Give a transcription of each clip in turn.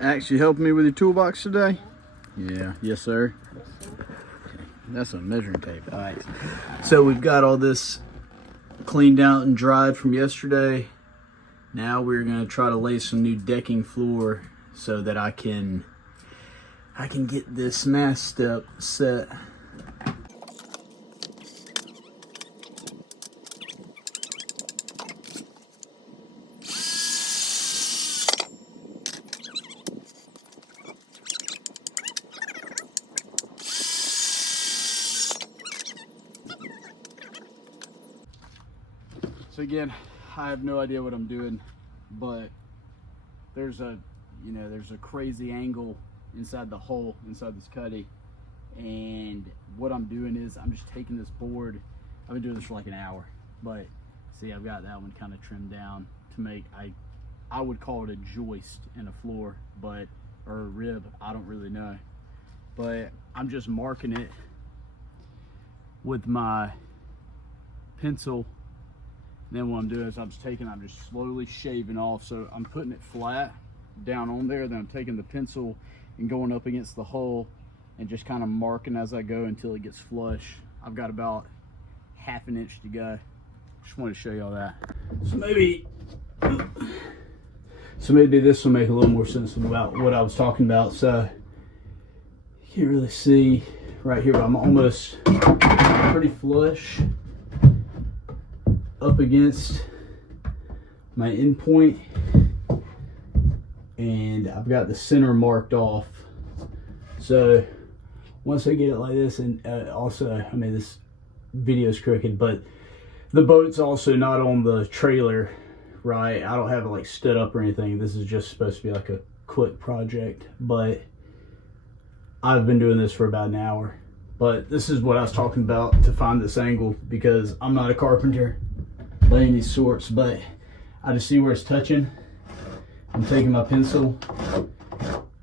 Axe, you helping me with your toolbox today? Yeah, yes sir. Okay. That's a measuring tape. All right. So we've got all this cleaned out and dried from yesterday. Now we're gonna try to lay some new decking floor so that I can get this mast step set. So again, I have no idea what I'm doing, but there's a crazy angle inside the hole inside this cuddy, and what I'm doing is I'm just taking this board. I've been doing this for like an hour, but see, I've got that one kind of trimmed down to make, I would call it a joist in a floor, but or a rib, I don't really know, but I'm just marking it with my pencil. Then what I'm doing is I'm just slowly shaving off. So I'm putting it flat down on there. Then I'm taking the pencil and going up against the hole and just kind of marking as I go until it gets flush. I've got about ½ an inch to go. Just wanted to show y'all that. So maybe this will make a little more sense about what I was talking about. So you can't really see right here, but I'm almost pretty flush up against my end point, and I've got the center marked off. So once I get it like this, and also, I mean, this video is crooked, but the boat's also not on the trailer, right? I don't have it like stood up or anything. This is just supposed to be like a quick project, but I've been doing this for about an hour. But this is what I was talking about to find this angle, because I'm not a carpenter by any sorts, but I just see where it's touching. I'm taking my pencil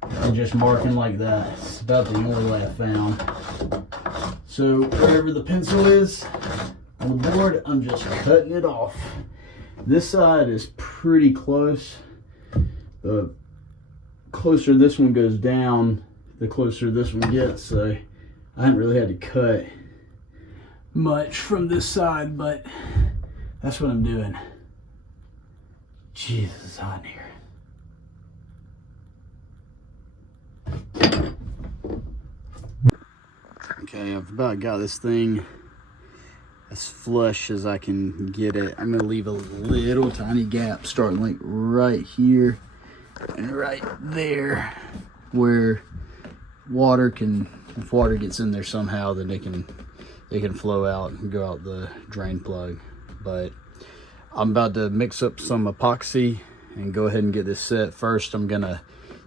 and just marking like that. It's about the only way I found. So wherever the pencil is on the board, I'm just cutting it off. This side is pretty close. The closer this one goes down, the closer this one gets. So I haven't really had to cut much from this side, but that's what I'm doing. Jesus, it's hot in here. Okay, I've about got this thing as flush as I can get it. I'm gonna leave a little tiny gap starting like right here and right there, where water can, if water gets in there somehow, then they can flow out and go out the drain plug. But I'm about to mix up some epoxy and go ahead and get this set. First, I'm gonna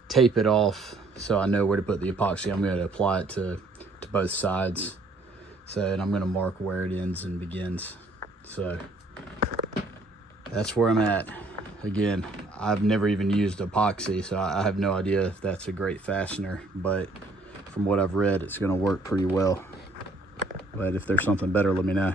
tape it off so I know where to put the epoxy. I'm gonna apply it to both sides. So, and I'm gonna mark where it ends and begins. So that's where I'm at. Again, I've never even used epoxy, so I have no idea if that's a great fastener, but from what I've read, it's gonna work pretty well. But if there's something better, let me know.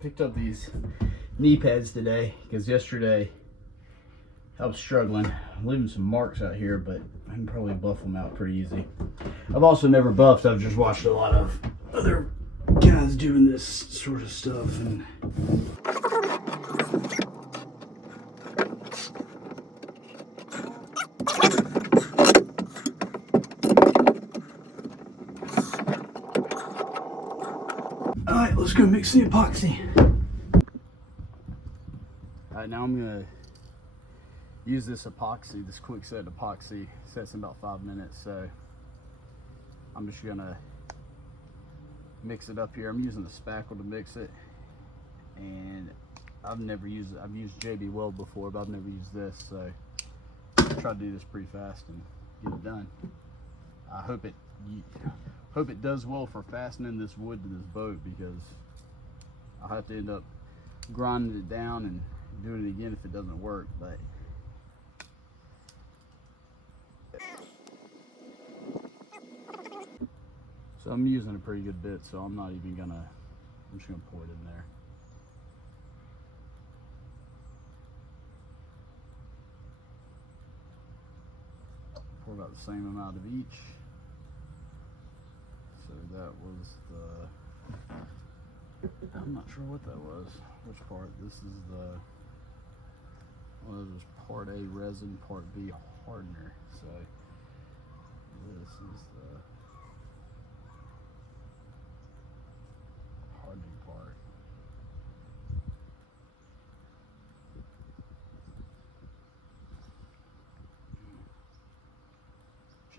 Picked up these knee pads today because yesterday I was struggling. I'm leaving some marks out here, but I can probably buff them out pretty easy. I've also never buffed. I've just watched a lot of other guys doing this sort of stuff, and All right, let's go mix the epoxy. All right, now I'm gonna use this epoxy, this quick set epoxy. Sets in about 5 minutes, so I'm just gonna mix it up here. I'm using the spackle to mix it, and I've used JB Weld before, but I've never used this, so I'll try to do this pretty fast and get it done. I hope it does well for fastening this wood to this boat, because I'll have to end up grinding it down and doing it again if it doesn't work. But so I'm using a pretty good bit, so I'm not even gonna, I'm just gonna pour it in there. Pour about the same amount of each. So that was the, I'm not sure what that was, which part. This is the, well, it was part A resin, part B hardener. So this is the hardening part.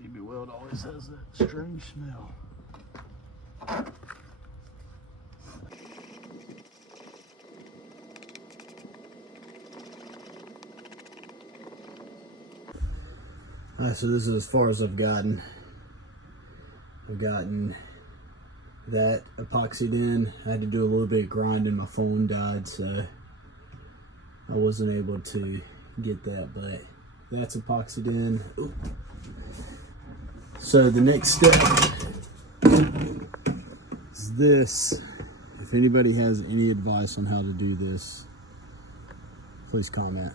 JB Weld always has that strange smell. Alright, so this is as far as I've gotten. I've gotten that epoxied in. I had to do a little bit of grinding. My phone died, so I wasn't able to get that, but that's epoxied in. Ooh. So the next step is this. If anybody has any advice on how to do this, please comment.